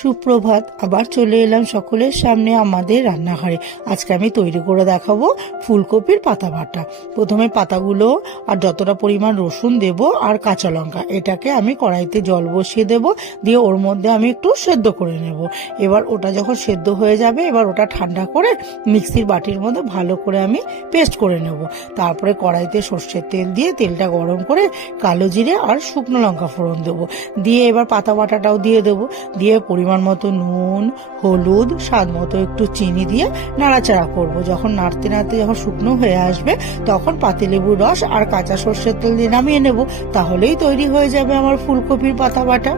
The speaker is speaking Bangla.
সুপ্রভাত, আবার চলে এলাম সকলের সামনে আমাদের রান্নাঘরে। আজকে আমি তৈরি করে দেখাবো ফুলকপির পাতা বাটা। প্রথমে পাতাগুলো আর যতটা পরিমাণ রসুন দেব আর কাঁচা লঙ্কা, এটাকে আমি কড়াইতে জল বসিয়ে দেব, দিয়ে ওর মধ্যে আমি একটু সেদ্ধ করে নেব। এবার ওটা যখন সেদ্ধ হয়ে যাবে, এবার ওটা ঠান্ডা করে মিক্সির বাটির মধ্যে ভালো করে আমি পেস্ট করে নেব। তারপরে কড়াইতে সর্ষের তেল দিয়ে তেলটা গরম করে কালো জিরে আর শুকনো লঙ্কা ফোড়ন দেবো, দিয়ে এবার পাতা বাটাটাও দিয়ে দেবো, দিয়ে পরিমাণ মতো নুন, হলুদ, স্বাদ মতো একটু চিনি দিয়ে নাড়াচাড়া করব। যখন নাড়তে নাড়তে যখন শুকনো হয়ে আসবে, তখন পাতিলেবুর রস আর কাঁচা সর্ষের তেল দিয়ে নামিয়ে নেব। তাহলেই তৈরি হয়ে যাবে আমার ফুলকপির পাতা বাটা।